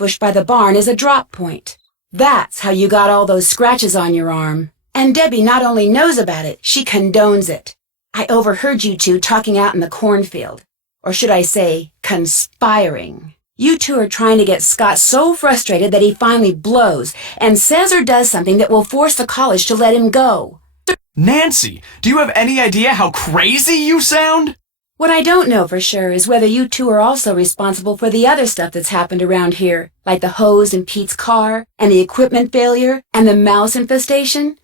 bush by the barn is a drop point. That's how you got all those scratches on your arm. And Debbie not only knows about it, she condones it. I overheard you two talking out in the cornfield. Or should I say, conspiring. You two are trying to get Scott so frustrated that he finally blows and says or does something that will force the college to let him go. Nancy, do you have any idea how crazy you sound? What I don't know for sure is whether you two are also responsible for the other stuff that's happened around here, like the hose in Pete's car, and the equipment failure, and the mouse infestation.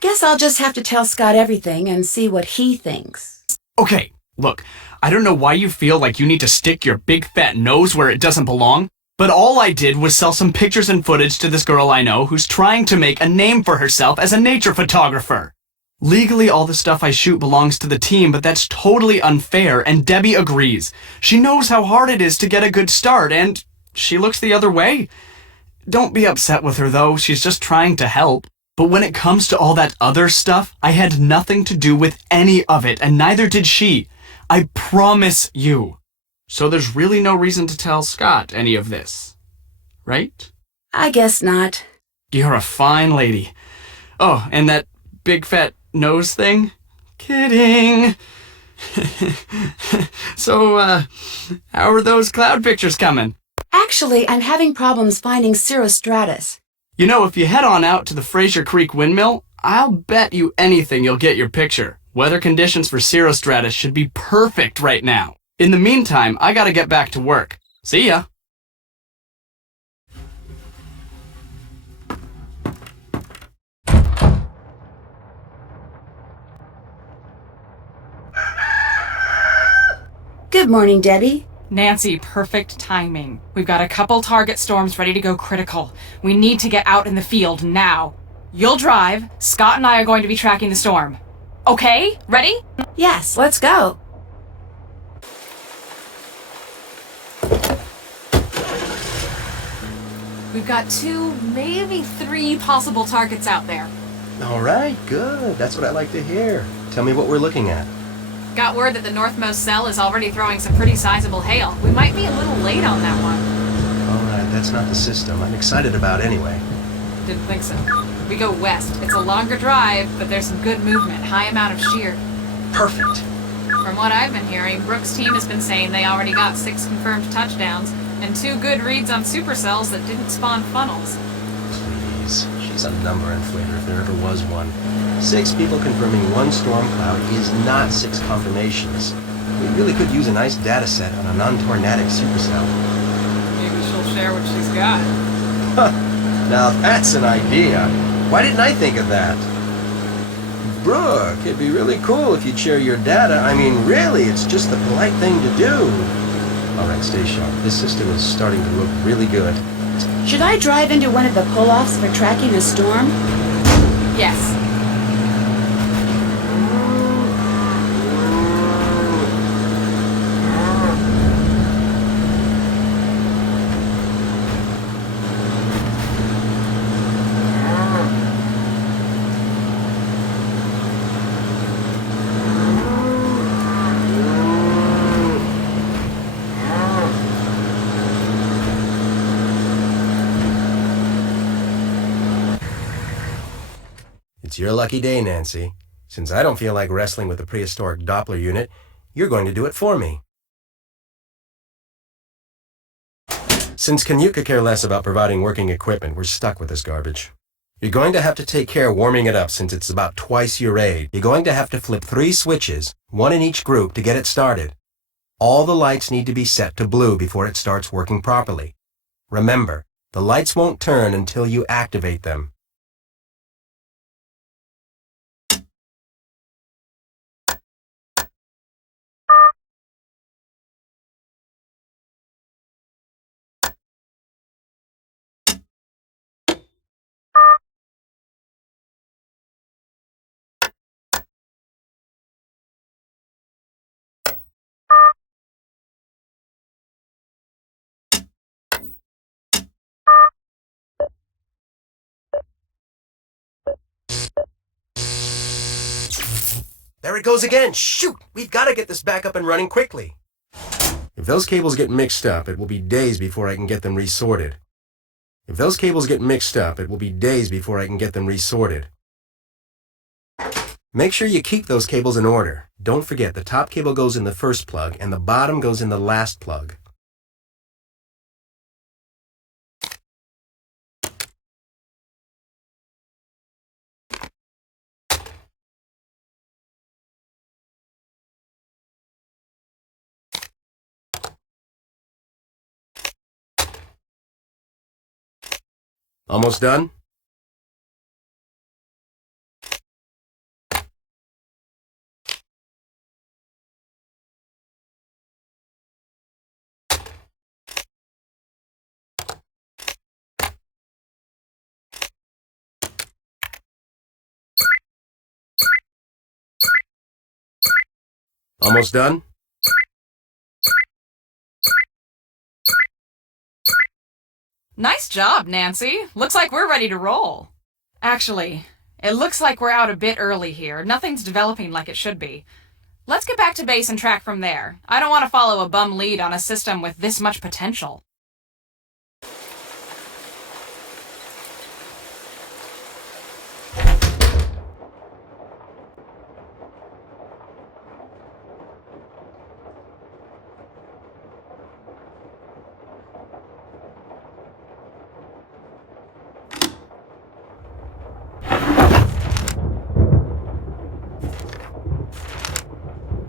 Guess I'll just have to tell Scott everything and see what he thinks. Okay, look, I don't know why you feel like you need to stick your big fat nose where it doesn't belong, but all I did was sell some pictures and footage to this girl I know who's trying to make a name for herself as a nature photographer. Legally, all the stuff I shoot belongs to the team, but that's totally unfair, and Debbie agrees. She knows how hard it is to get a good start, and she looks the other way. Don't be upset with her, though. She's just trying to help. But when it comes to all that other stuff, I had nothing to do with any of it, and neither did she. I promise you. So there's really no reason to tell Scott any of this, right? I guess not. You're a fine lady. Oh, and that big fat nose thing? Kidding. So, how are those cloud pictures coming? Actually, I'm having problems finding cirrostratus. You know, if you head on out to the Fraser Creek windmill, I'll bet you anything you'll get your picture. Weather conditions for cirrostratus should be perfect right now. In the meantime, I gotta get back to work. See ya. Good morning, Debbie. Nancy, perfect timing. We've got a couple target storms ready to go critical. We need to get out in the field now. You'll drive. Scott and I are going to be tracking the storm. Okay? Ready? Yes, let's go. We've got 2, maybe 3 possible targets out there. All right, good. That's what I like to hear. Tell me what we're looking at. Got word that the northmost cell is already throwing some pretty sizable hail. We might be a little late on that one. All right, that's not the system I'm excited about anyway. Didn't think so. We go west. It's a longer drive, but there's some good movement, high amount of shear. Perfect. From what I've been hearing, Brooks' team has been saying they already got 6 confirmed touchdowns and 2 good reads on supercells that didn't spawn funnels. Please. She's a number inflator if there ever was one. 6 people confirming 1 storm cloud is not 6 confirmations. We really could use a nice data set on a non-tornadic supercell. Maybe she'll share what she's got. Now that's an idea. Why didn't I think of that? Brooke, it'd be really cool if you'd share your data. I mean, really, it's just the polite thing to do. All right, stay sharp. This system is starting to look really good. Should I drive into one of the pull-offs for tracking a storm? Yes. It's your lucky day, Nancy. Since I don't feel like wrestling with the prehistoric Doppler unit, you're going to do it for me. Since Canute could care less about providing working equipment, we're stuck with this garbage. You're going to have to take care of warming it up since it's about twice your age. You're going to have to flip 3 switches, 1 in each group, to get it started. All the lights need to be set to blue before it starts working properly. Remember, the lights won't turn until you activate them. There it goes again. Shoot! We've got to get this back up and running quickly. If those cables get mixed up, it will be days before I can get them resorted. If those cables get mixed up, it will be days before I can get them resorted. Make sure you keep those cables in order. Don't forget, the top cable goes in the first plug and the bottom goes in the last plug. Almost done? Almost done? Nice job, Nancy. Looks like we're ready to roll. Actually, it looks like we're out a bit early here. Nothing's developing like it should be. Let's get back to base and track from there. I don't want to follow a bum lead on a system with this much potential.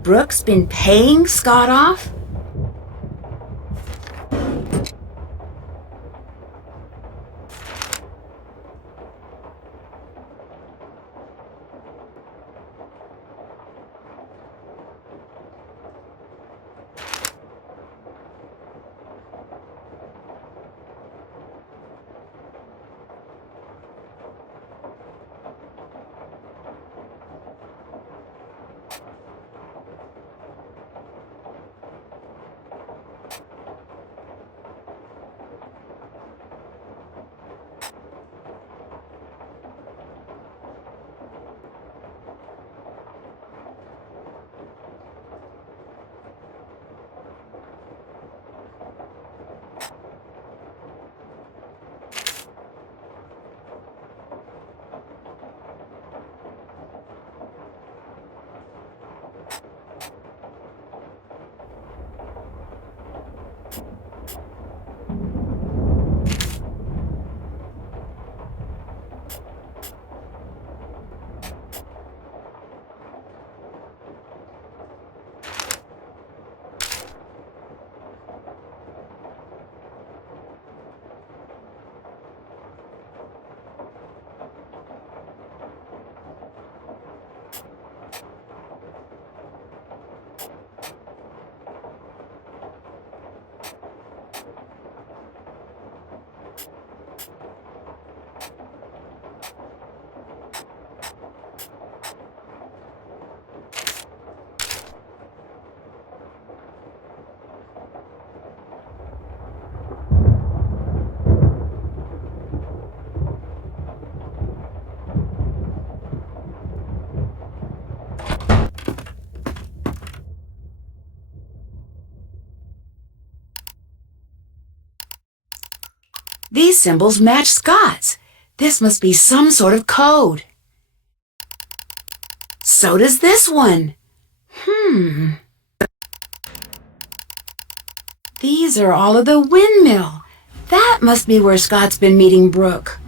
Brooke's been paying Scott off? These symbols match Scott's. This must be some sort of code. So does this one. These are all of the windmill. That must be where Scott's been meeting Brooke.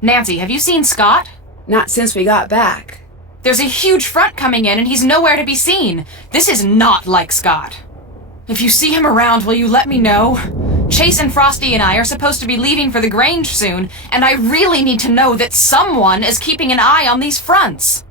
Nancy, have you seen Scott? Not since we got back. There's a huge front coming in and he's nowhere to be seen. This is not like Scott. If you see him around, will you let me know? Chase and Frosty and I are supposed to be leaving for the Grange soon, and I really need to know that someone is keeping an eye on these fronts.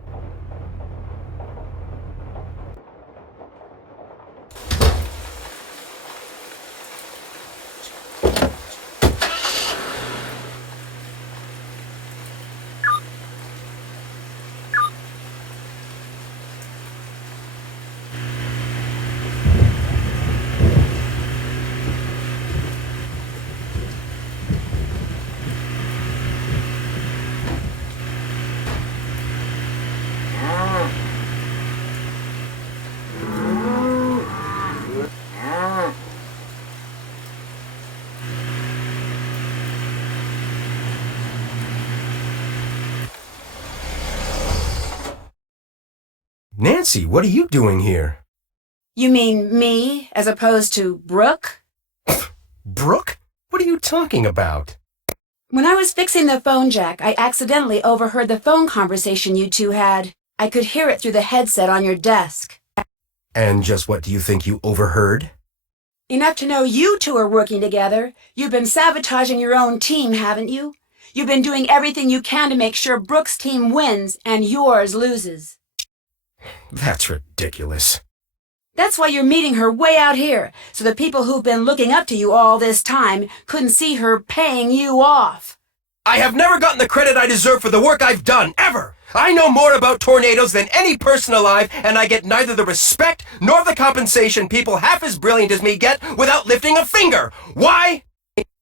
Nancy, what are you doing here? You mean me, as opposed to Brooke? Brooke? What are you talking about? When I was fixing the phone jack, I accidentally overheard the phone conversation you two had. I could hear it through the headset on your desk. And just what do you think you overheard? Enough to know you two are working together. You've been sabotaging your own team, haven't you? You've been doing everything you can to make sure Brooke's team wins and yours loses. That's ridiculous. That's why you're meeting her way out here, so the people who've been looking up to you all this time couldn't see her paying you off. I have never gotten the credit I deserve for the work I've done, ever! I know more about tornadoes than any person alive, and I get neither the respect nor the compensation people half as brilliant as me get without lifting a finger. Why?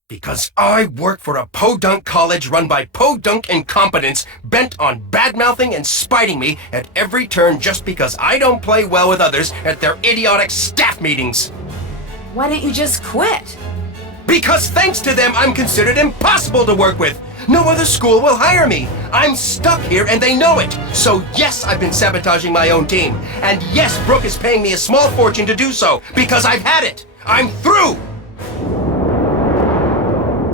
Because I work for a podunk college run by podunk incompetents bent on bad-mouthing and spiting me at every turn just because I don't play well with others at their idiotic staff meetings. Why don't you just quit? Because thanks to them, I'm considered impossible to work with. No other school will hire me. I'm stuck here and they know it. So yes, I've been sabotaging my own team. And yes, Brooke is paying me a small fortune to do so because I've had it. I'm through!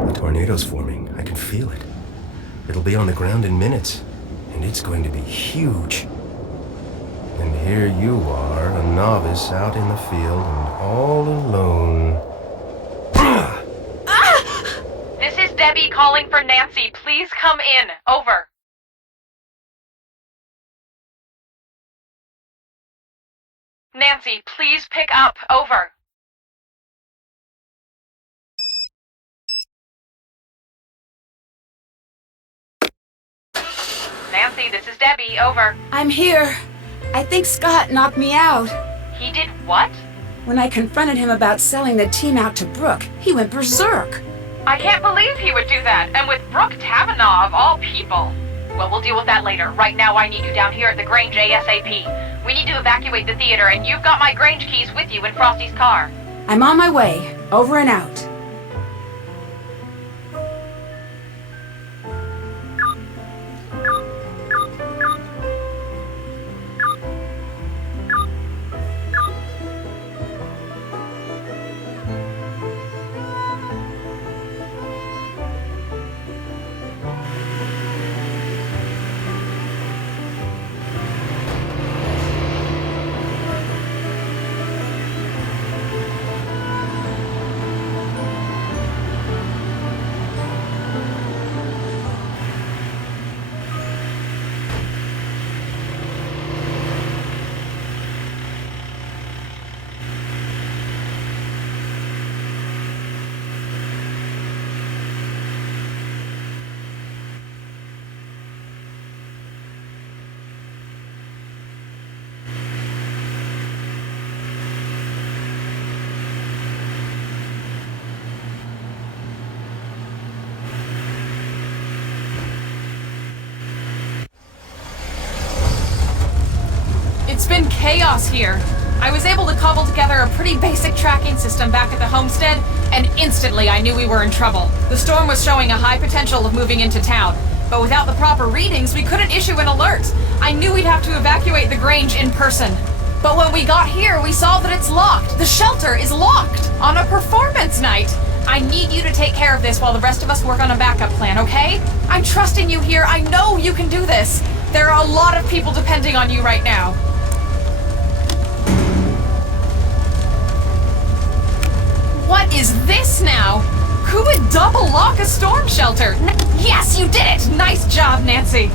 The tornado's forming. I can feel it. It'll be on the ground in minutes. And it's going to be huge. And here you are, a novice out in the field and all alone. This is Debbie calling for Nancy. Please come in. Over. Nancy, please pick up. Over. Nancy, this is Debbie. Over. I'm here. I think Scott knocked me out. He did what? When I confronted him about selling the team out to Brooke, he went berserk. I can't believe he would do that, and with Brooke Tavenaugh of all people. Well, we'll deal with that later. Right now, I need you down here at the Grange ASAP. We need to evacuate the theater, and you've got my Grange keys with you in Frosty's car. I'm on my way. Over and out. It's been chaos here. I was able to cobble together a pretty basic tracking system back at the homestead, and instantly I knew we were in trouble. The storm was showing a high potential of moving into town, but without the proper readings, we couldn't issue an alert. I knew we'd have to evacuate the Grange in person. But when we got here, we saw that it's locked. The shelter is locked on a performance night. I need you to take care of this while the rest of us work on a backup plan, okay? I'm trusting you here. I know you can do this. There are a lot of people depending on you right now. What is this now? Who would double lock a storm shelter? Yes, you did it! Nice job, Nancy.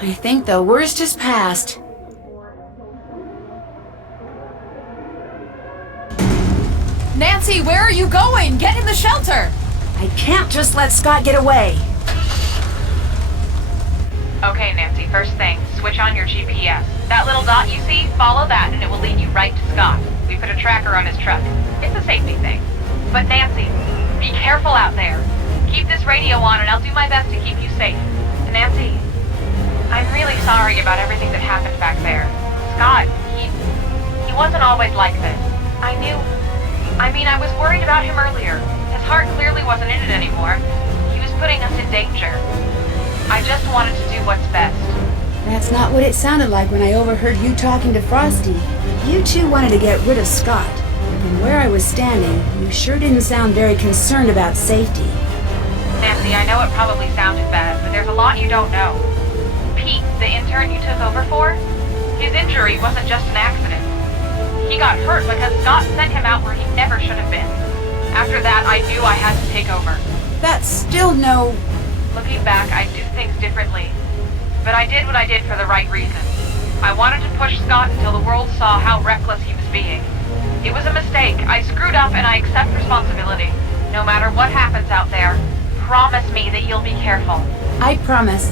I think the worst is past. Nancy, where are you going? Get in the shelter! I can't just let Scott get away. Okay, Nancy, first thing, switch on your GPS. That little dot you see, follow that and it will lead you right to Scott. We put a tracker on his truck. It's a safety thing. But Nancy, be careful out there. Keep this radio on and I'll do my best to keep you safe. Nancy, I'm really sorry about everything that happened back there. Scott, he wasn't always like this. I was worried about him earlier. His heart clearly wasn't in it anymore. He was putting us in danger. I just wanted to do what's best. That's not what it sounded like when I overheard you talking to Frosty. You two wanted to get rid of Scott. From where I was standing, you sure didn't sound very concerned about safety. Nancy, I know it probably sounded bad, but there's a lot you don't know. Pete, the intern you took over for, his injury wasn't just an accident. He got hurt because Scott sent him out where he never should have been. After that, I knew I had to take over. That's still no... Looking back, I do things differently. But I did what I did for the right reason. I wanted to push Scott until the world saw how reckless he was being. It was a mistake. I screwed up and I accept responsibility. No matter what happens out there, promise me that you'll be careful. I promise.